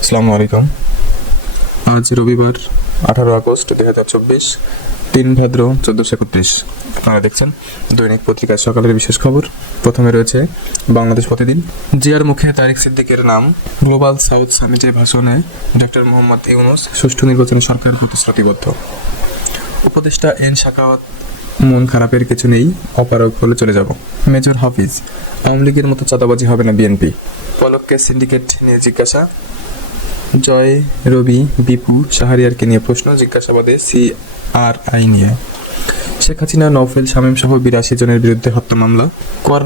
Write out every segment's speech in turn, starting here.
আসসালামু আলাইকুম। আজ রবিবার, আঠারো আগস্ট দুই হাজার চব্বিশ, তিন ভাদ্র চোদ্দোশো একত্রিশ। আপনারা দেখছেন দৈনিক পত্রিকার সকালের বিশেষ খবর। প্রথমে রয়েছে বাংলাদেশ প্রতিদিন। জিয়ার মুখে তারিক সিদ্দিকের নাম। গ্লোবাল সাউথ সামিটের ভাষণে ডক্টর মোহাম্মদ ইউনুস সুষ্ঠু নির্বাচনে সরকার প্রতিশ্রুতিবদ্ধ। উপদেষ্টা এন শাকাওয়াত, মন খারাপের কিছু নেই, অপারগ হলে চলে যাব। মেজর হাফিজ, আওয়ামী লীগের মতো চাঁদাবাজি হবে না বিএনপি। পলককে সিন্ডিকেট নিয়ে জিজ্ঞাসা। জয় রবি, বিপু, শাহরিয়ারকে নিয়ে প্রশ্ন, জিজ্ঞাসাবাদে সি আর আই নিয়ে। শেখ হাসিনা, নওফেল, শামীম সহ বিরাশি জনের বিরুদ্ধে হত্যা মামলা। কর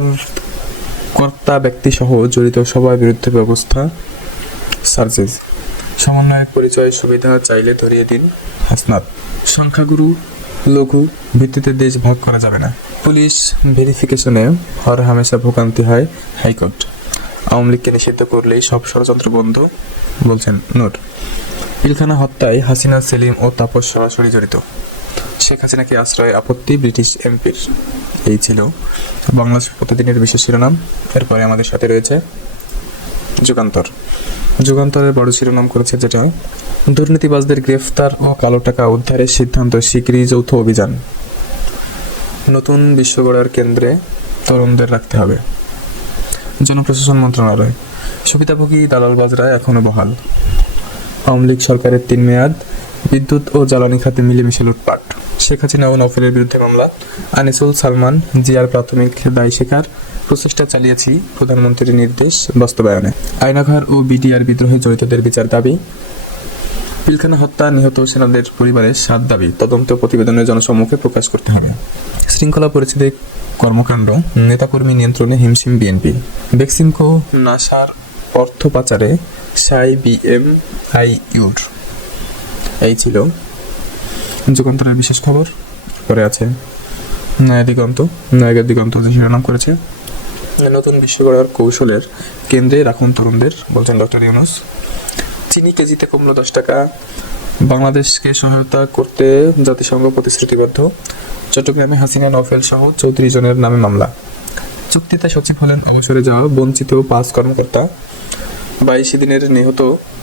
কর্তা ব্যক্তি সহ জড়িত সবার বিরুদ্ধে ব্যবস্থা সার্জেস। সমন্বয়ের পরিচয় সুবিধা চাইলে ধরিয়ে দিন হাসনাত। সংখ্যাগুরু লঘু ভিত্তিতে দেশ ভাগ করা যাবে না। পুলিশ ভেরিফিকেশনে হর হামেশা ভোগান্তি হয় হাইকোর্ট। আওয়ামী লীগকে নিষিদ্ধ করলেই সব ষড়যন্ত্র বন্ধ, বলছেন নোট পিলখানা হত্যায় হাসিনা, সেলিম ও তাপস সরাসরি জড়িত। শেখ হাসিনাকে আশ্রয় আপত্তি ব্রিটিশ এমপির? এই ছিল বাংলাদেশ প্রতিদিনের বিশেষ শিরোনাম। এরপরে আমাদের সাথে রয়েছে যুগান্তর। যুগান্তরের বড় শিরোনাম করেছে যেটা, দুর্নীতিবাজদের গ্রেফতার ও কালো টাকা উদ্ধারের সিদ্ধান্ত শিগগিরই যৌথ অভিযান। নতুন বিশ্ব গড়ার কেন্দ্রে তরুণদের রাখতে হবে। জনপ্রশাসন মন্ত্রণালয়। সুবিধাভোগী দালালবাজরা এখনও বহাল। আওয়ামী লীগ সরকারের তিন মেয়াদ, বিদ্যুৎ ও জ্বালানি খাতে মিলেমিশে লুটপাট। শেখ হাসিনা ও নফেলের বিরুদ্ধে মামলা। আনিসুল সালমান, জিয়ার প্রাথমিক দায় শেখার প্রচেষ্টা চালিয়েছি প্রধানমন্ত্রীর নির্দেশ বাস্তবায়নে। আয়নাঘর ও বিডিআর বিদ্রোহে জড়িতদের বিচার দাবি। পিলখানা হত্যা, নিহত সেনাদের পরিবারের সাত দাবি। তদন্ত প্রতিবেদনে জনসম্মুখে প্রকাশ করতে হবে। শৃঙ্খলা পরিস্থিতি কর্মকাণ্ড, নেতাকর্মী নিয়ন্ত্রণে হিমশিম বিএনপি। বেক্সিমকো নাসার অর্থ পাচারে সাই বিএম আই ইউর। এই ছিল যুগান্তরের বিশেষ খবর। পরে আছে দিগন্ত। নয়াগের দিগন্ত যে শিরোনাম করেছে। নতুন বিশ্ব গড়ার কৌশলের কেন্দ্রে রাখুন তরুণদের, বলছেন ডক্টর ইউনুস। চিনি কেজিতে কমলো দশ টাকা। বাংলাদেশকে সহায়তা করতে জাতিসংঘ প্রতিশ্রুতিবদ্ধ। চট্টগ্রামে হাসিনা নফেল সহ চৌত্রিশ জনের নামে মামলা। চুক্তিতে সচিব হলেন অবসরে যাওয়া বঞ্চিত পাঁচ কর্মকর্তা। বাইশে দিনের নিহত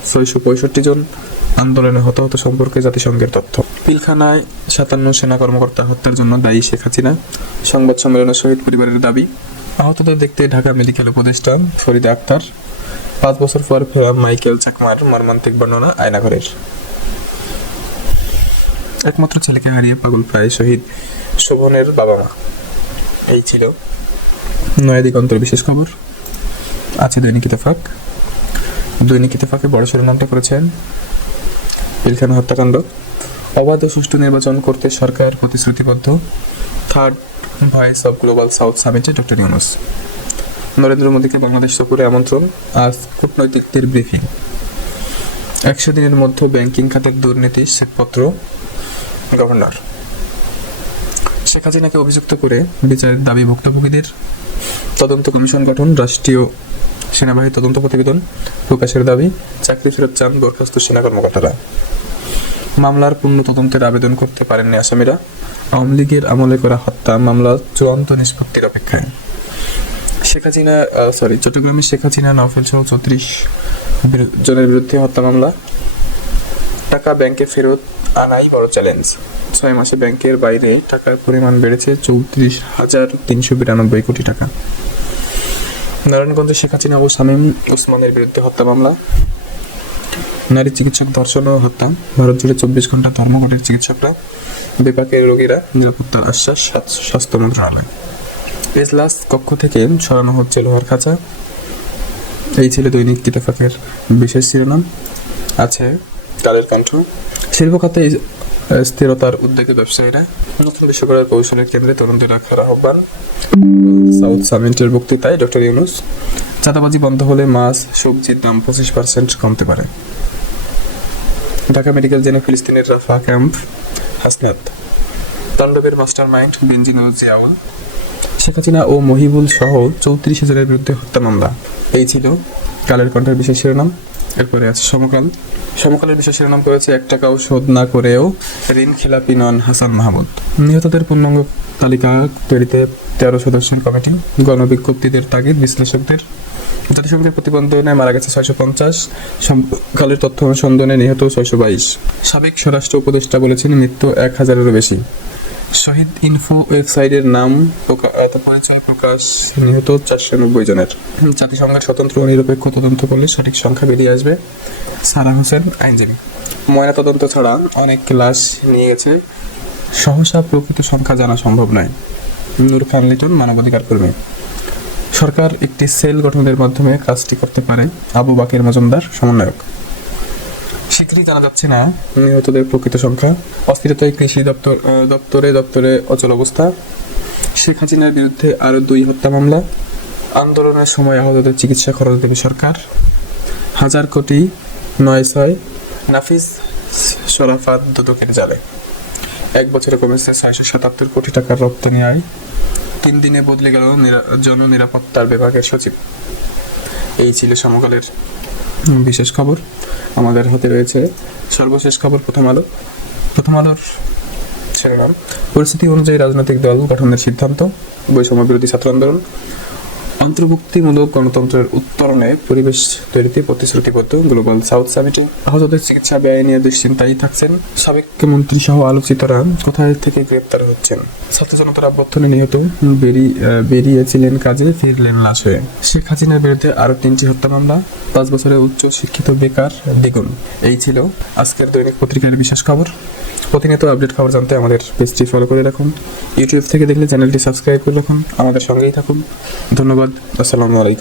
ছয়শো পঁয়ষট্টি জন আন্দোলনে হতাহত সম্পর্কে জাতিসংঘের তথ্য। পিলখানায় সাতান্ন সেনা কর্মকর্তা হত্যার জন্য দায়ী শেখ হাসিনা। সংবাদ সম্মেলনে শহীদ পরিবারের দাবি, আহতদের দেখতে ঢাকা মেডিকেল উপদেষ্টা ফরিদা আক্তার। পাঁচ বছর পর ফেরা মাইকেল চাকমার মর্মান্তিক বর্ণনা আয়নাঘরের। একমাত্র ছেলেকে হারিয়ে পাগল প্রায় শহীদ শোভনের বাবা মা এই ছিল নয়া দিগন্তের বিশেষ খবর। আছে দৈনিক ইতেফাক দৈনিক ইতেফাকে বড় শিরোনামটা করেছেন পিলখানা হত্যাকাণ্ড। অবাধ ও সুষ্ঠু নির্বাচন করতে সরকার প্রতিশ্রুতিবদ্ধ। Third voice of global south সামিটে doctor Yunus. Narendra মোদীকে বাংলাদেশ সফরে আমন্ত্রণ আজ কূটনৈতিকদের ব্রিফিং একশো দিনের মধ্যে ব্যাংকিং খাতের দুর্নীতি শ্বেতপত্র গভর্নর। শেখ হাসিনাকে অভিযুক্ত করে বিচারের দাবি ভুক্তভোগীদের, তদন্ত কমিশন গঠন, রাষ্ট্রীয় সেনাবাহিনী তদন্ত প্রতিবেদন প্রকাশের দাবি, চাকরি ফেরত চান বরখাস্ত সেনা কর্মকর্তারা। মামলার পূর্ণ তদন্তের আবেদন করতে পারেননি আসামিরা। আওয়ামী লীগের আমলে করা হত্যা মামলা চূড়ান্ত নিষ্পত্তির অপেক্ষায়। শেখ হাসিনা সরি চট্টগ্রামে শেখ হাসিনা নওফেল সহ চৌত্রিশ জনের বিরুদ্ধে হত্যা মামলা। টাকা ব্যাংকে ফেরত আনাই বড় চ্যালেঞ্জ ছয় মাসে ব্যাংকের বাইরে টাকার পরিমাণ বেড়েছে চৌত্রিশ হাজার তিনশো বিরানব্বই কোটি টাকা। নারায়ণগঞ্জে শেখ হাসিনা ও শামীম ওসমানের বিরুদ্ধে হত্যা মামলা। নারী চিকিৎসক ধর্ষণ ও হত্যা। ভারত জুড়ে চব্বিশ ঘণ্টা ধর্মঘটের চিকিৎসকরা বিপাকের রোগীরা নিরাপত্তার আশ্বাস স্বাস্থ্য মন্ত্রণালয়। এজলাস কক্ষ থেকে সরানো হচ্ছে লোহার খাঁচা। এই ছিল দৈনিক কিতাফাকের বিশেষ শিরোনাম। আছে কালের কণ্ঠ। শিল্প খাতে স্থিরতার উদ্যোগে ব্যবসায়ীরা নতুন বিশ্বকরের কৌশলের কেন্দ্রে তরুণদের রাখার আহ্বান। সাউথ সামিটের বক্তৃতায় ডক্টর ইউনুস, চাঁদাবাজি বন্ধ হলে মাছ, সবজির দাম পঁচিশ পার্সেন্ট কমতে পারে। ঢাকা মেডিকেল জেনে ফিলিস্তিনের রাফা ক্যাম্প, হাসনাত। তাণ্ডবের মাস্টার মাইন্ড বেঞ্জিন জিয়াউল। শেখ হাসিনা ও মহিবুল সহ চৌত্রিশ হাজারের বিরুদ্ধে হত্যা মামলা। এই ছিল কালের কণ্ঠের বিশেষ শিরোনাম। এরপরে আছে সমকাল। সমকালের বিশেষ শিরোনাম করেছে এক টাকাও শোধ না করেও ঋণ খেলাপি নন হাসান মাহমুদ। নিহতদের পূর্ণাঙ্গ তালিকা তৈরিতে তেরো সদস্যের কমিটি। গণবিজ্ঞপ্তিদের তাগিদ বিশ্লেষকদের। জাতিসংঘের প্রতিবন্ধনে মারা গেছে ছয়শো পঞ্চাশ। কালের তথ্য অনুসন্ধানে নিহত ছয়শো বাইশ। সাবেক স্বরাষ্ট্র উপদেষ্টা বলেছেন মৃত্যু এক হাজারেরও বেশি। শহীদ ইনফো ওয়েবসাইটের নাম পরিচয় প্রকাশ নিহত চারশো নব্বই জনের। জাতিসংঘের স্বতন্ত্র ও নিরপেক্ষ তদন্ত করলে সঠিক সংখ্যা বেরিয়ে আসবে সারা হোসেন আইনজীবী। ময়না তদন্ত ছাড়া অনেক লাশ নিয়ে গেছে। সহসা প্রকৃত সংখ্যা জানা সম্ভব নয়। নূর খান লিটন মানবাধিকার কর্মী। সরকার একটি সেল গঠনের মাধ্যমে কাজটি করতে পারে আবু বাকের মজুমদার সমন্বয়ক। স্বীকৃতি জানা যাচ্ছে না নিহতদের প্রকৃত সংখ্যা। অস্থিরতায় কৃষি দপ্তর দপ্তরে দপ্তরে অচল অবস্থা। শেখ হাসিনার বিরুদ্ধে আরও দুই হত্যা মামলা। আন্দোলনের সময় আহতদের চিকিৎসা খরচ দেবে সরকার। হাজার কোটি নয় ছয় নাফিস শরাফাত দুদকের জালে এক বছরে কমেছে ছয়শো সাতাত্তর কোটি টাকার রপ্তানি আয়। তিন দিনে বদলে গেল নিরা- জননিরাপত্তার বিভাগের সচিব। এই ছিল সমকালের বিশেষ খবর। আমাদের হাতে রয়েছে সর্বশেষ খবর প্রথম আলো। প্রথম আলোর শিরোনাম। পরিস্থিতি অনুযায়ী রাজনৈতিক দল গঠনের সিদ্ধান্ত। বৈষম্য বিরোধী ছাত্র আন্দোলন। অন্তর্ভুক্তিমূলক গণতন্ত্রের উত্তরণে পরিবেশ তৈরিতে প্রতিশ্রুতিবদ্ধ গ্লোবাল সাউথ সামিটে আহতদের চিকিৎসা ব্যয় নিয়ে দুশ্চিন্তায় থাকছেন সাবেক মন্ত্রী সহ আলোচিতরা কোথায় থেকে গ্রেপ্তার হচ্ছেন। ছাত্র জনতার অভ্যর্থনে নিহত বেরিয়ে বেরিয়েছিলেন কাজে ফিরলেন লাশ। হয়ে শেখ হাসিনার বিরুদ্ধে আরও তিনটি হত্যা মামলা, পাঁচ বছরের উচ্চ শিক্ষিত বেকার দ্বিগুণ। এই ছিল আজকের দৈনিক পত্রিকার বিশেষ খবর। প্রতিনিয়ত আপডেট খবর জানতে আমাদের পেজটি ফলো করে রাখুন। ইউটিউব থেকে দেখলে চ্যানেলটি সাবস্ক্রাইব করে রাখুন। আমাদের সঙ্গেই থাকুন। ধন্যবাদ। আসসালামু আলাইকুম